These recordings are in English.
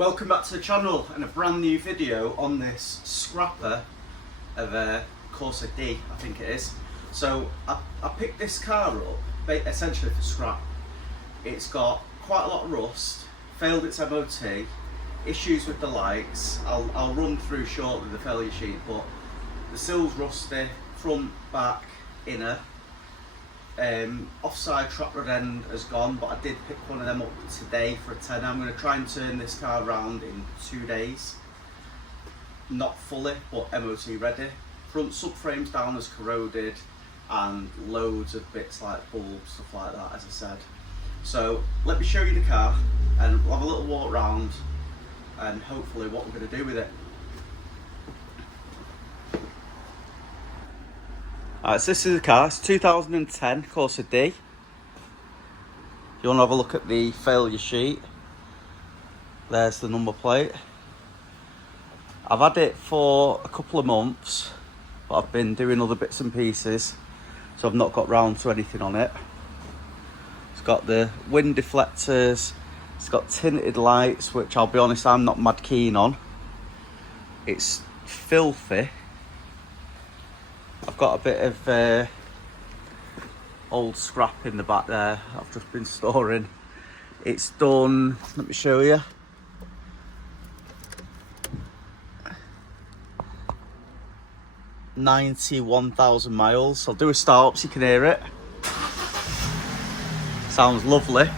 Welcome back to the channel and a brand new video on this scrapper of a Corsa D, I think it is. So I picked this car up essentially for scrap. It's got quite a lot of rust, failed its MOT, issues with the lights. I'll run through shortly the failure sheet, but the sill's rusty, front, back, inner. Offside trap rod end has gone, but I did pick one of them up today for a tenner. I'm going to try and turn this car around in 2 days. Not fully, but MOT ready. Front subframe's down as corroded, and loads of bits like bulbs, stuff like that, as I said. So let me show you the car and we'll have a little walk around and hopefully what we're going to do with it. Alright, so this is the car. It's 2010 Corsa D. If you want to have a look at the failure sheet, there's the number plate. I've had it for a couple of months, but I've been doing other bits and pieces, so I've not got round to anything on it. It's got the wind deflectors, it's got tinted lights, which I'll be honest, I'm not mad keen on. It's filthy. I've got a bit of old scrap in the back there I've just been storing. It's done, let me show you. $91,000 miles. I'll do a start up so you can hear it. Sounds lovely.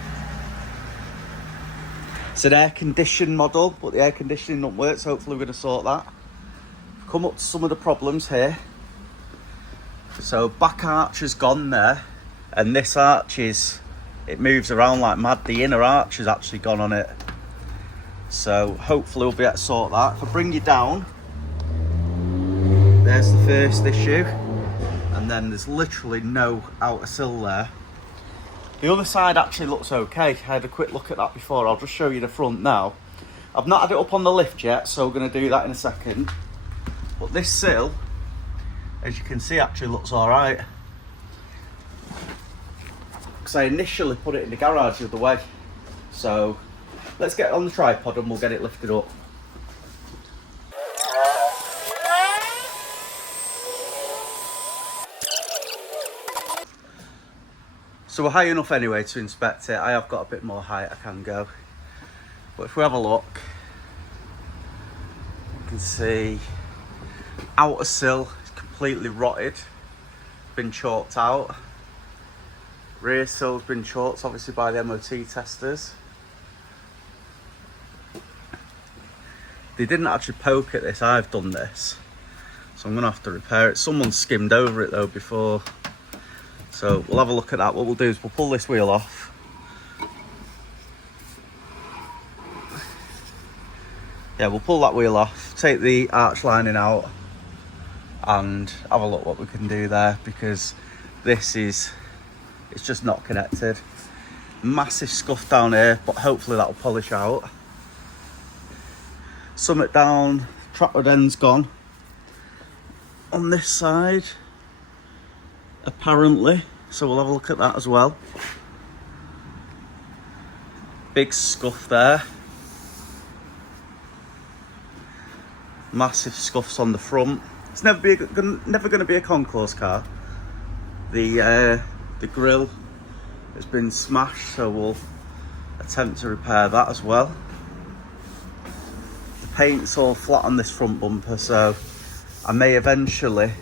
It's an air conditioned model, but the air conditioning doesn't work, so hopefully we're going to sort that. Come up to some of the problems here. So back arch has gone there, and this arch it moves around like mad. The inner arch has actually gone on it, so hopefully we'll be able to sort that. If I bring you down, there's the first issue, and then there's literally no outer sill there. The other side actually looks okay. I had a quick look at that before. I'll just show you the front now. I've not had it up on the lift yet, so we're going to do that in a second. But this sill, as you can see, actually looks all right. Because I initially put it in the garage the other way. So let's get it on the tripod and we'll get it lifted up. So we're high enough anyway to inspect it. I have got a bit more height I can go. But if we have a look, you can see outer sill completely rotted, been chalked out. Rear sill's been chalked obviously by the MOT testers. They didn't actually poke at this, I've done this, so I'm gonna have to repair it. Someone skimmed over it though before, so we'll have a look at that. What we'll do is we'll pull this wheel off. Yeah, we'll pull that wheel off, take the arch lining out, and have a look what we can do there, because it's just not connected. Massive scuff down here, but hopefully that'll polish out. Summit down, trap rod end's gone. On this side, apparently, so we'll have a look at that as well. Big scuff there. Massive scuffs on the front. It's never going to be a concourse car. The grille has been smashed, so we'll attempt to repair that as well. The paint's all flat on this front bumper, so I may eventually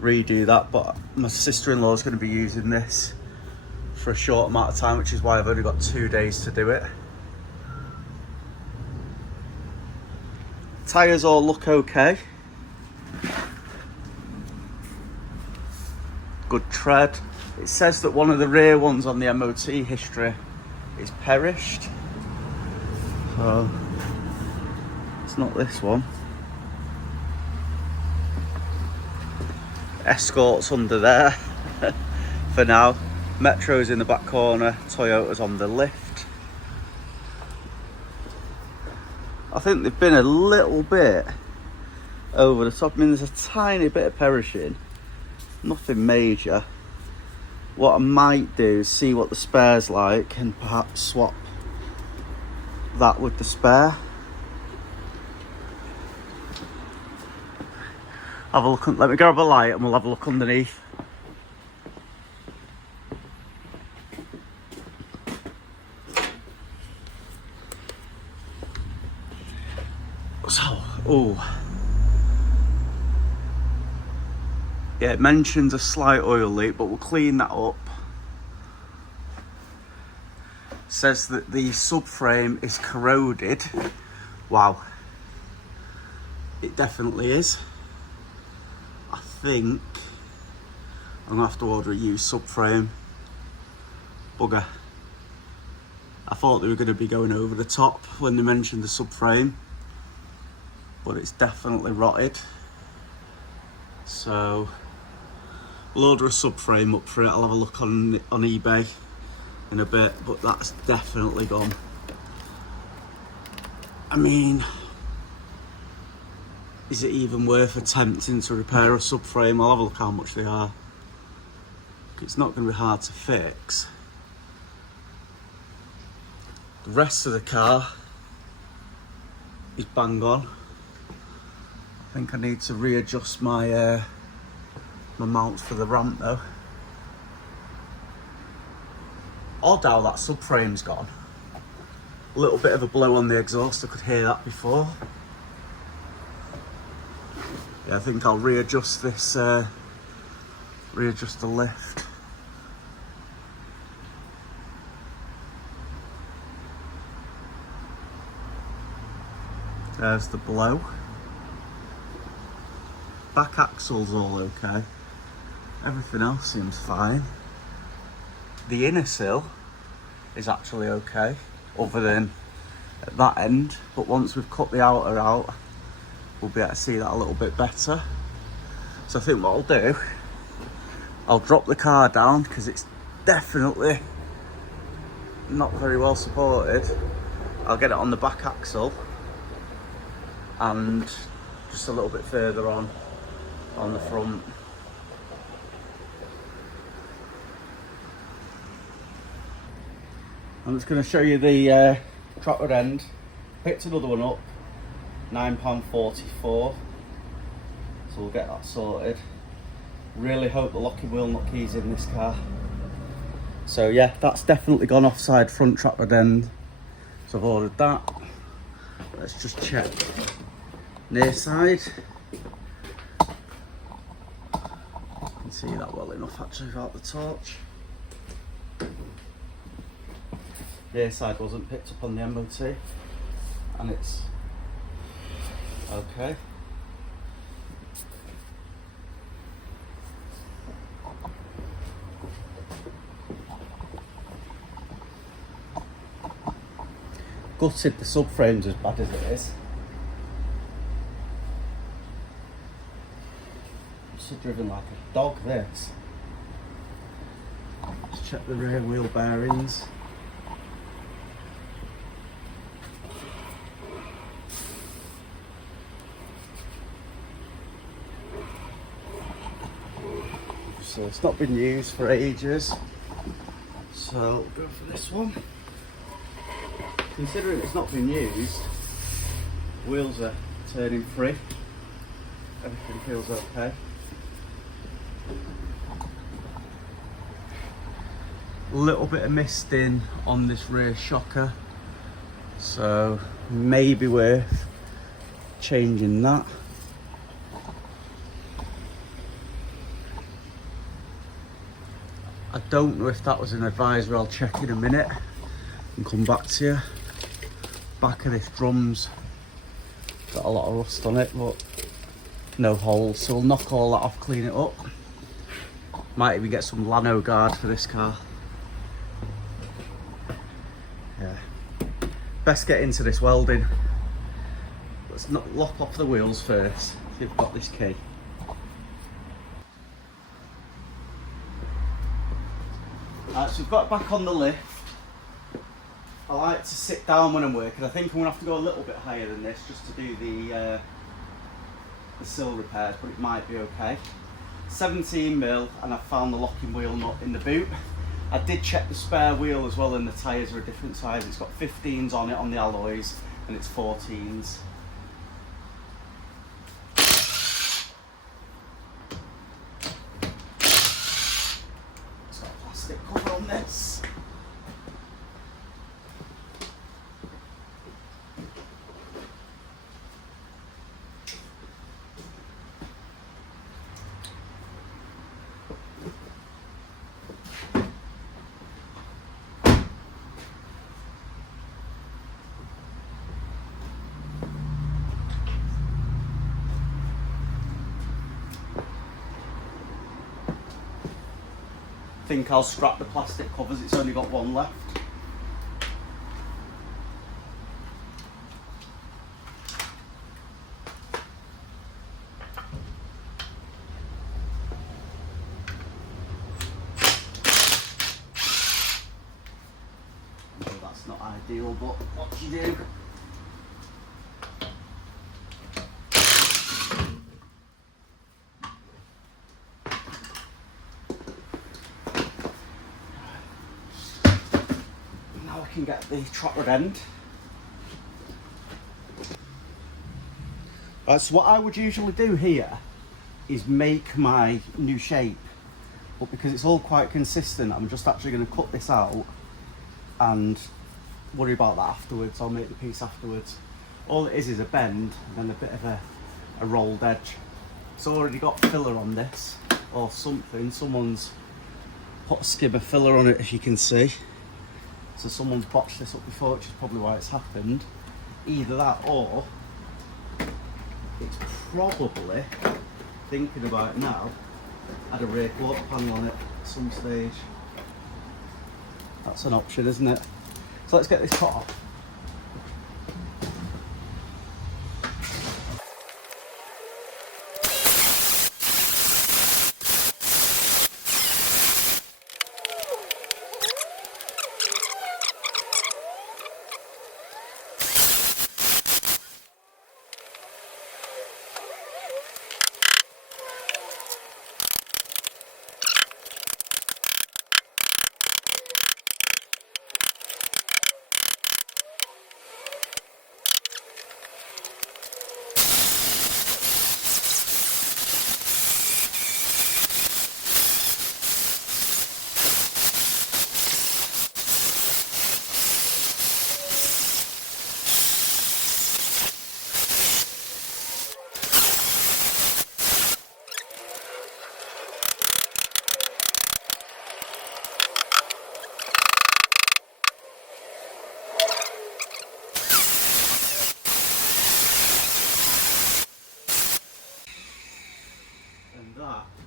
redo that, but my sister-in-law is going to be using this for a short amount of time, which is why I've only got 2 days to do it. Tyres all look okay. Good tread. It says that one of the rear ones on the MOT history is perished, so it's not this one. Escort's under there for now. Metro's in the back corner, Toyota's on the lift. I think they've been a little bit over the top. I mean, there's a tiny bit of perishing, nothing major. What I might do is see what the spare's like and perhaps swap that with the spare. Have a look, let me grab a light and we'll have a look underneath. So, oh. Yeah, it mentions a slight oil leak, but we'll clean that up. Says that the subframe is corroded. Wow. It definitely is. I think I'm gonna have to order a used subframe. Bugger. I thought they were gonna be going over the top when they mentioned the subframe, but it's definitely rotted. So we'll order a subframe up for it. I'll have a look on eBay in a bit, but that's definitely gone. I mean, is it even worth attempting to repair a subframe? I'll have a look how much they are. It's not going to be hard to fix. The rest of the car is bang on. I think I need to readjust my my mounts for the ramp though. Odd how that subframe's gone. A little bit of a blow on the exhaust, I could hear that before. Yeah, I think I'll readjust this, readjust the lift. There's the blow. Back axle's all okay. Everything else seems fine. The inner sill is actually okay, other than at that end. But once we've cut the outer out, we'll be able to see that a little bit better. So I think what I'll do, I'll drop the car down because it's definitely not very well supported. I'll get it on the back axle and just a little bit further on the front. I'm just going to show you the trap rod end. Picked another one up, £9.44. So we'll get that sorted. Really hope the locking wheel nut key's in this car. So yeah, that's definitely gone offside front trap rod end. So I've ordered that. Let's just check near side. You can see that well enough actually without the torch. The side wasn't picked up on the MOT and it's okay. Gutted the subframe's as bad as it is. It's driven like a dog, this. Let's check the rear wheel bearings. So it's not been used for ages, so we'll go for this one. Considering it's not been used, wheels are turning free, everything feels okay. A little bit of misting on this rear shocker, so maybe worth changing that. I don't know if that was an advisor. I'll check in a minute and come back to you. Back of this drum's got a lot of rust on it, but no holes, so we'll knock all that off, clean it up. Might even get some Lano guard for this car. Yeah, best get into this welding. Let's not lock off the wheels first, if you've got this key. So we've got it back on the lift. I like to sit down when I'm working. I think I'm going to have to go a little bit higher than this just to do the sill repairs, but it might be okay. 17mm, and I've found the locking wheel nut in the boot. I did check the spare wheel as well, and the tyres are a different size. It's got 15s on it on the alloys, and it's 14s. It's got a plastic cover on this. I think I'll scrap the plastic covers, it's only got one left. Well, that's not ideal, but what do you do? Can get the trotted end. Right, so what I would usually do here is make my new shape, but because it's all quite consistent, I'm just actually going to cut this out and worry about that afterwards. I'll make the piece afterwards. All it is a bend and then a bit of a rolled edge. It's already got filler on this or something. Someone's put a skimmer filler on it, if you can see. So someone's botched this up before, which is probably why it's happened. Either that or it's probably, thinking about it now, had a rear quarter panel on it at some stage. That's an option, isn't it? So let's get this cut off.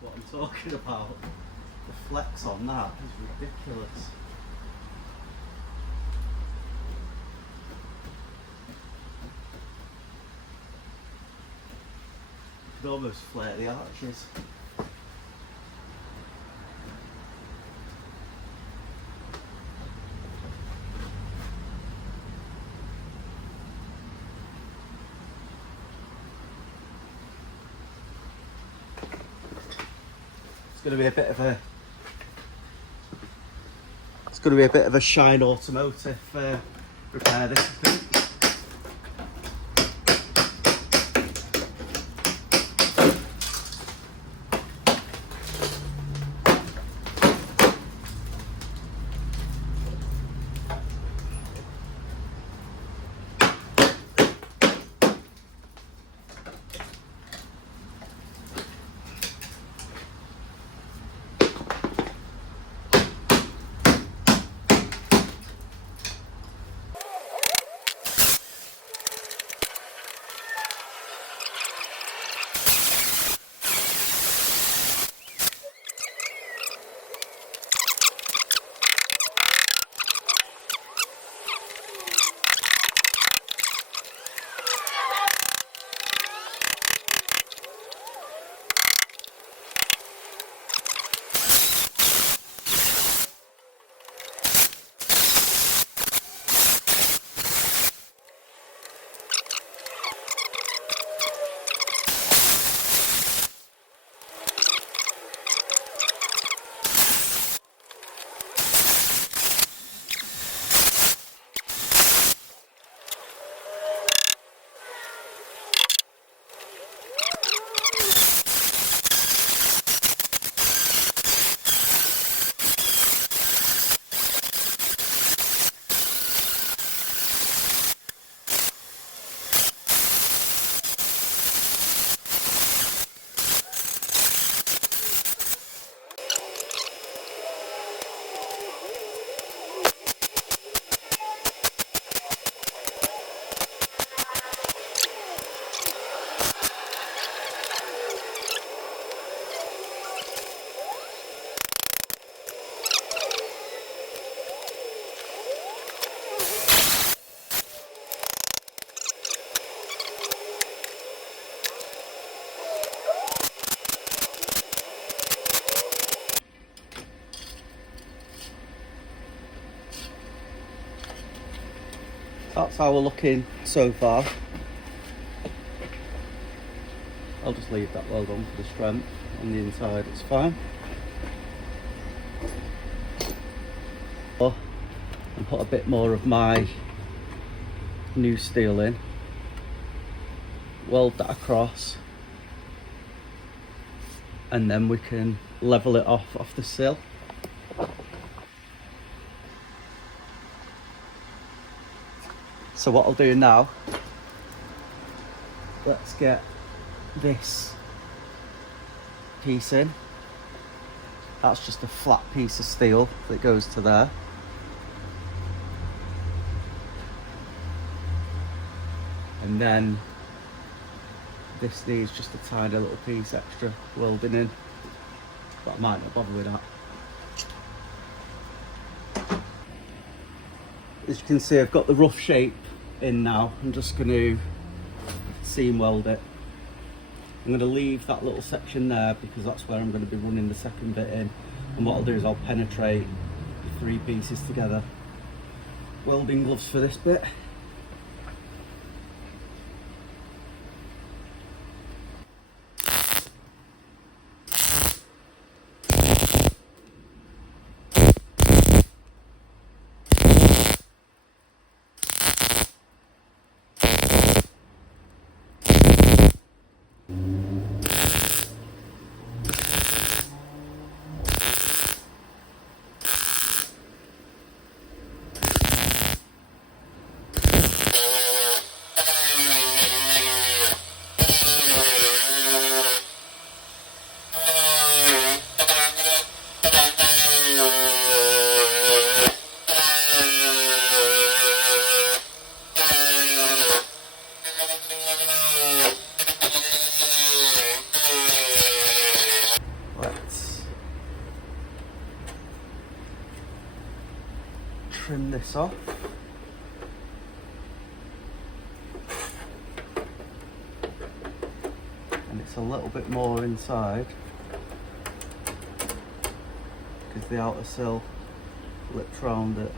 What I'm talking about, the flex on that is ridiculous. You could almost flare the arches. It's going to be a bit of a Shine Automotive repair this, I think. that's how we're looking so far. I'll just leave that weld on for the strength. On the inside it's fine. And put a bit more of my new steel in. Weld that across. And then we can level it off the sill. So what I'll do now, let's get this piece in. That's just a flat piece of steel that goes to there. And then this needs just a tiny little piece extra welding in, but I might not bother with that. As you can see, I've got the rough shape in now. I'm just going to seam weld it. I'm going to leave that little section there because that's where I'm going to be running the second bit in. And what I'll do is I'll penetrate the three pieces together. Welding gloves for this bit. Trim this off. And it's a little bit more inside because the outer sill lips round it.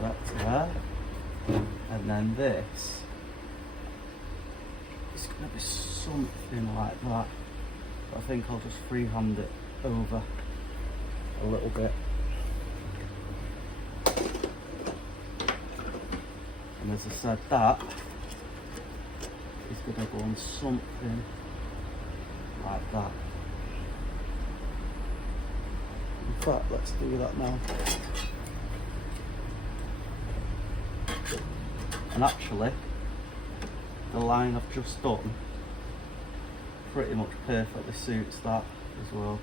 That's there, and then this is going to be something like that. But I think I'll just freehand it over a little bit, and as I said, that is going to go on something like that. In fact, let's do that now. And actually, the line I've just done pretty much perfectly suits that as well.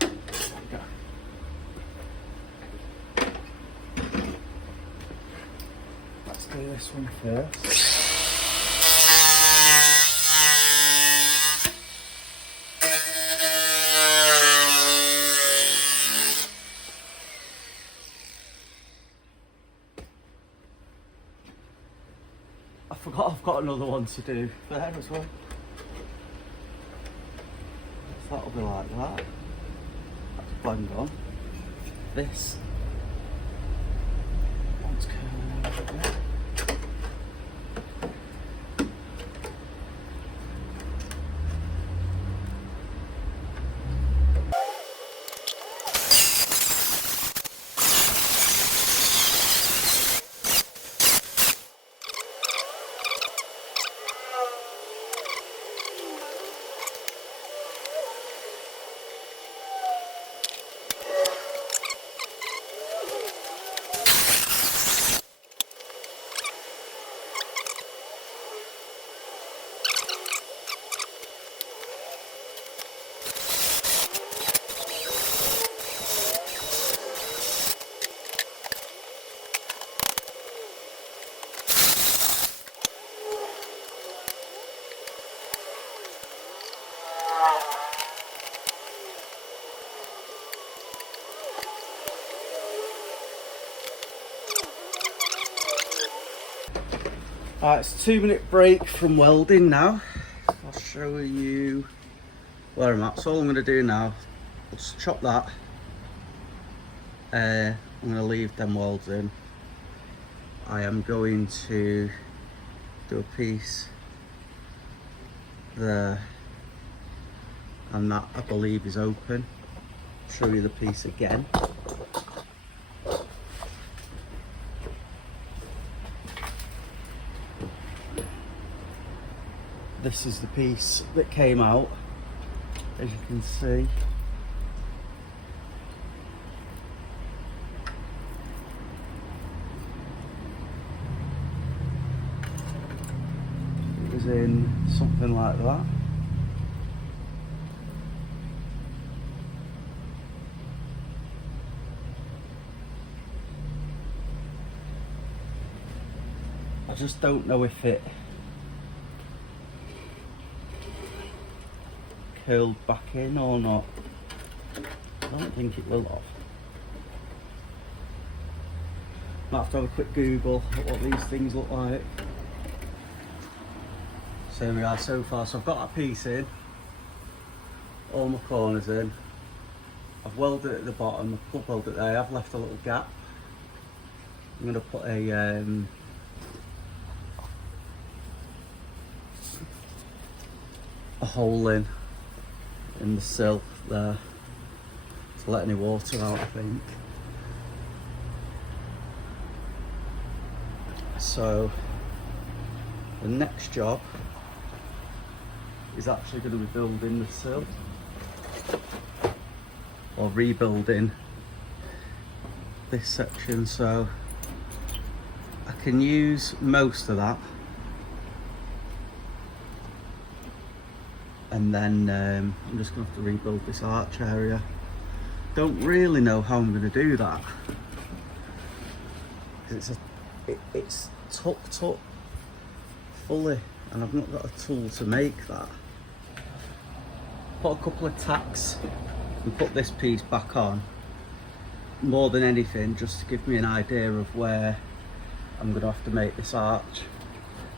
There we go. Let's do this one first. I forgot I've got another one to do there as well. So that'll be like that. That's bang on. This one's curling out a bit. Alright, it's a 2-minute break from welding now. I'll show you where I'm at. So all I'm going to do now, I'll just chop that. I'm going to leave them welds in. I am going to do a piece there, and that I believe is open. I'll show you the piece again. This is the piece that came out, as you can see. It was in something like that. I just don't know if it curled back in or not. I don't think it will have. Might have to have a quick Google at what these things look like. So here we are so far. So I've got that piece in, all my corners in. I've welded it at the bottom, I've plug welded it there. I've left a little gap. I'm going to put a hole in the sill there to let any water out, I think. So the next job is actually going to be building the sill, or rebuilding this section, so I can use most of that. And then I'm just going to have to rebuild this arch area. Don't really know how I'm going to do that. It's tucked up fully, and I've not got a tool to make that. Put a couple of tacks and put this piece back on. More than anything, just to give me an idea of where I'm going to have to make this arch.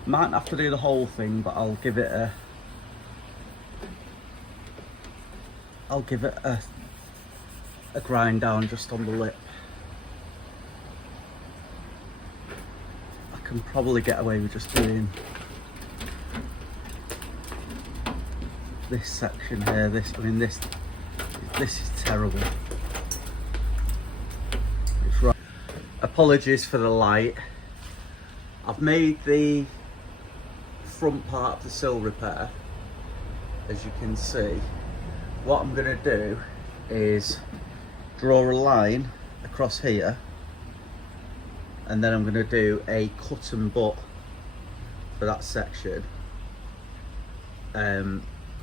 Might have to do the whole thing, but I'll give it a grind down just on the lip. I can probably get away with just doing this section here. This is terrible. It's right. Apologies for the light. I've made the front part of the sill repair, as you can see. What I'm going to do is draw a line across here, and then I'm going to do a cut and butt for that section.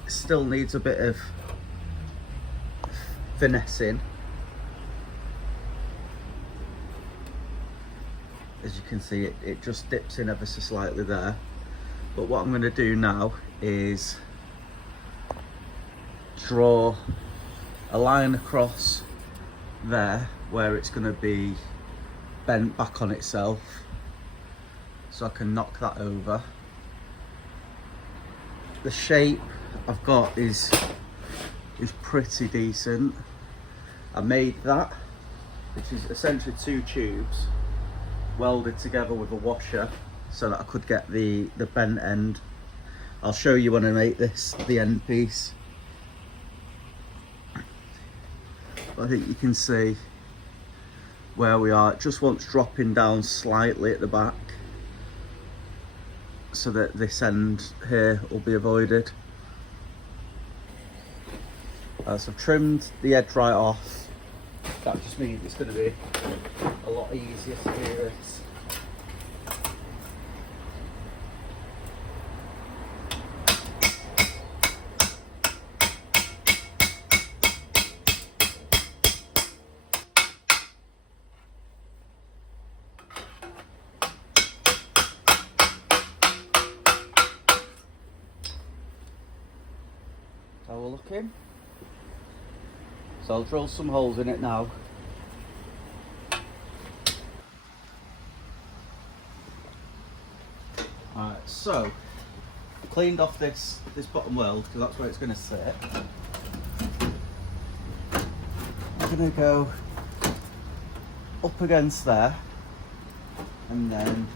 Still needs a bit of finessing, as you can see. It just dips in ever so slightly there, but what I'm going to do now is draw a line across there where it's going to be bent back on itself, so I can knock that over. The shape I've got is pretty decent. I made that, which is essentially 2 tubes welded together with a washer, so that I could get the bent end. I'll show you when I make this, the end piece. I think you can see where we are. It just wants dropping down slightly at the back, so that this end here will be avoided. So I've trimmed the edge right off. That just means it's going to be a lot easier to do this. How we're looking. So I'll drill some holes in it now. Right, so cleaned off this bottom weld because that's where it's going to sit. I'm going to go up against there and then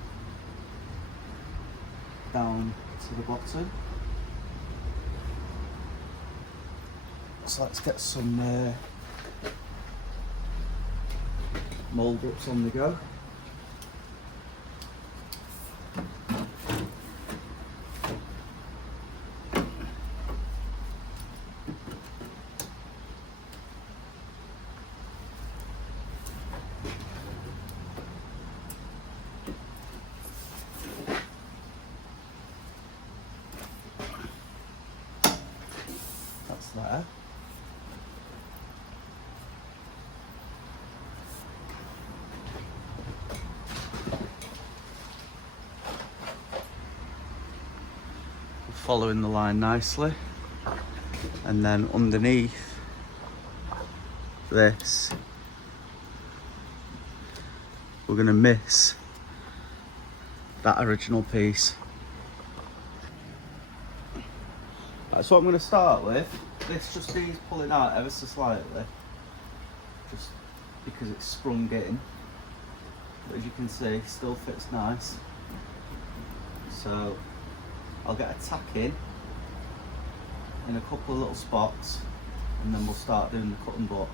down to the bottom. So let's get some mould ups on the go. That's there. Following the line nicely, and then underneath this we're going to miss that original piece. That's what I'm going to start with. This just needs pulling out ever so slightly, just because it's sprung in, but as you can see still fits nice. So I'll get a tack in a couple of little spots and then we'll start doing the cut and butt.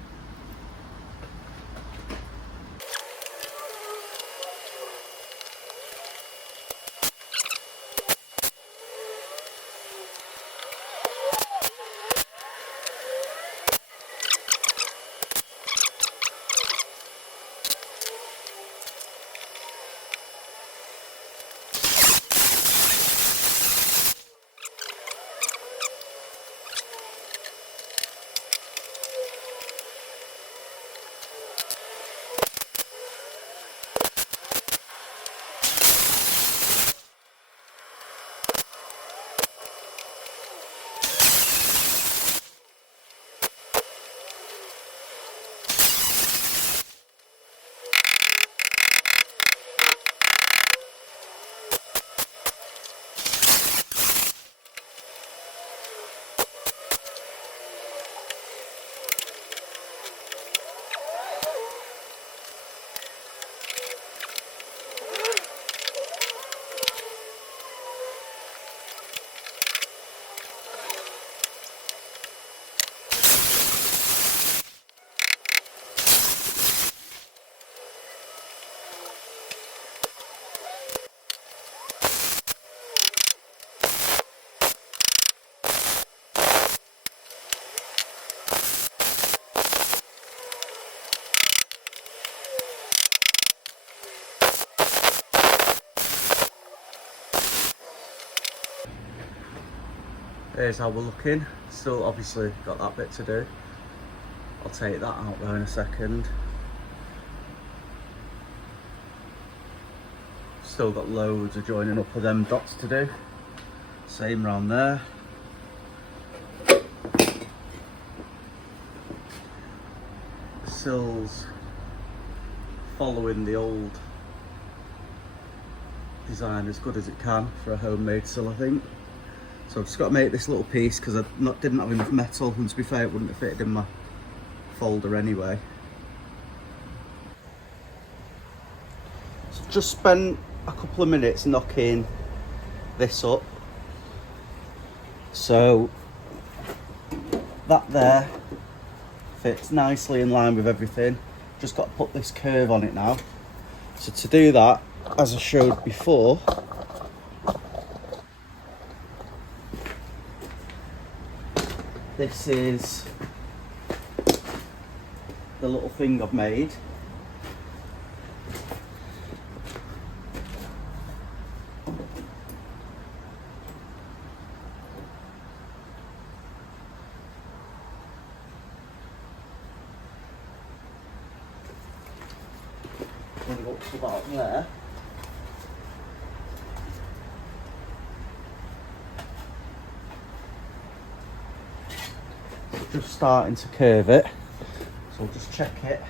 Here's how we're looking. Still obviously got that bit to do. I'll take that out there in a second. Still got loads of joining up of them dots to do. Same round there. Sill's following the old design as good as it can for a homemade sill, I think. So I've just got to make this little piece because I didn't have enough metal, and to be fair it wouldn't have fitted in my folder anyway. So just spent a couple of minutes knocking this up. So that there fits nicely in line with everything. Just got to put this curve on it now. So to do that, as I showed before, this is the little thing I've made. I'm going to go up to about there. Just starting to curve it, so I'll just check it.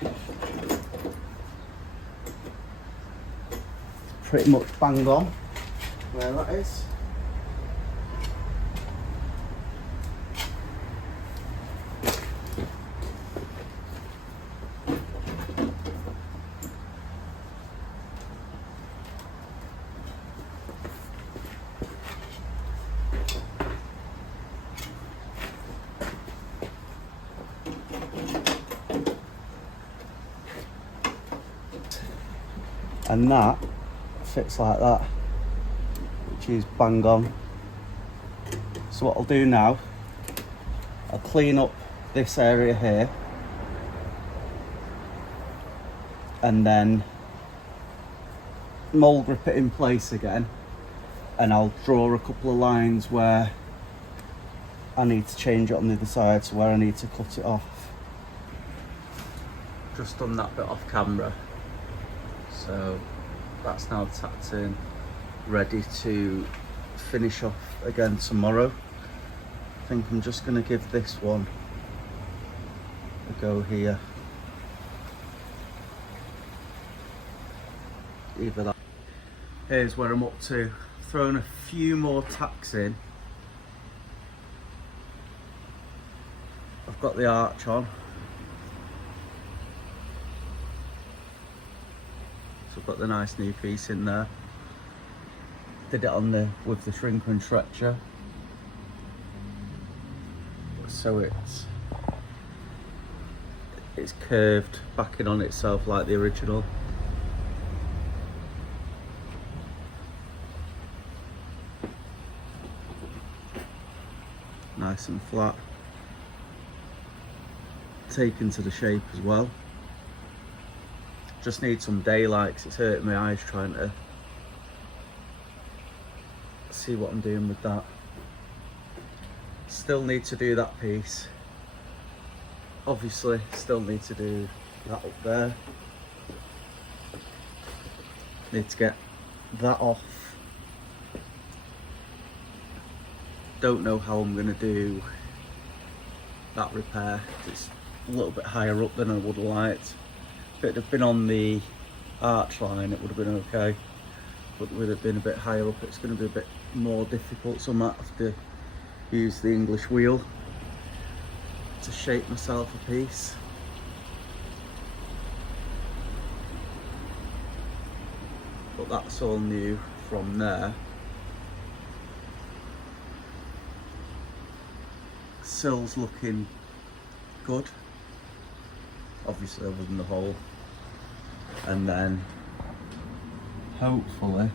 Pretty much bang on. where that is. And that fits like that, which is bang on. So what I'll do now, I'll clean up this area here and then mould grip it in place again, and I'll draw a couple of lines where I need to change it on the other side, so where I need to cut it off. Just done that bit off camera. So that's now tacked in, ready to finish off again tomorrow. I think I'm just going to give this one a go here. Either that. Here's where I'm up to. Thrown a few more tacks in. I've got the arch on. So I've got the nice new piece in there. Did it on with the shrink and stretcher. So it's curved back in on itself like the original. Nice and flat. Taken to the shape as well. Just need some daylight 'cause it's hurting my eyes trying to see what I'm doing with that. Still need to do that piece. Obviously, still need to do that up there. Need to get that off. Don't know how I'm going to do that repair. It's a little bit higher up than I would have liked. If it had been on the arch line, it would have been okay. But with it being a bit higher up, it's going to be a bit more difficult. So I might have to use the English wheel to shape myself a piece. But that's all new from there. Sill's looking good, obviously other than the hole, and then hopefully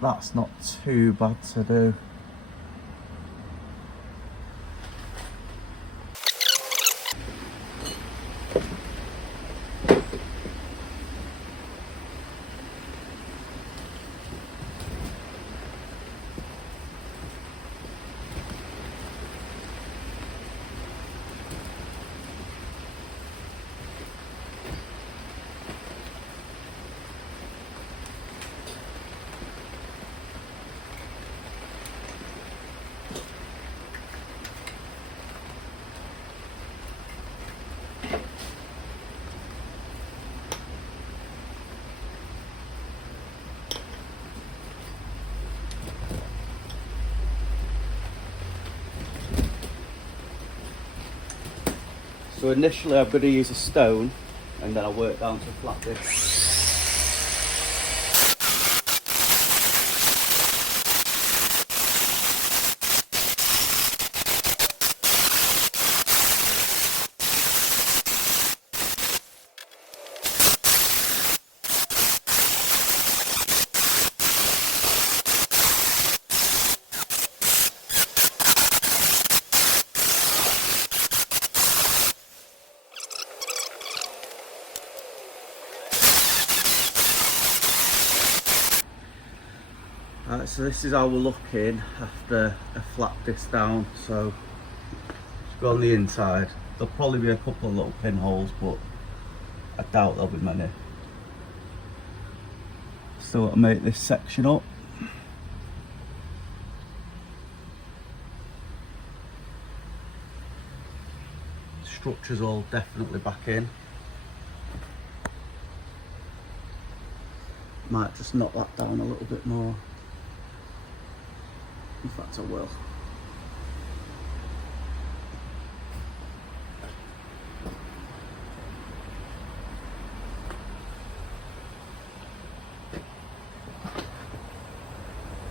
that's not too bad to do. So initially I'm going to use a stone and then I'll work down to a flat disc. So this is how we're looking after a flat disc down. So just go on the inside. There'll probably be a couple of little pinholes, but I doubt there'll be many. Still got to make this section up. Structure's all definitely back in. Might just knock that down a little bit more. In fact, I will.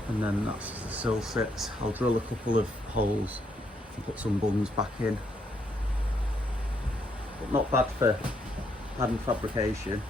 And then that's the sill sits. I'll drill a couple of holes and put some bungs back in. But not bad for padding fabrication.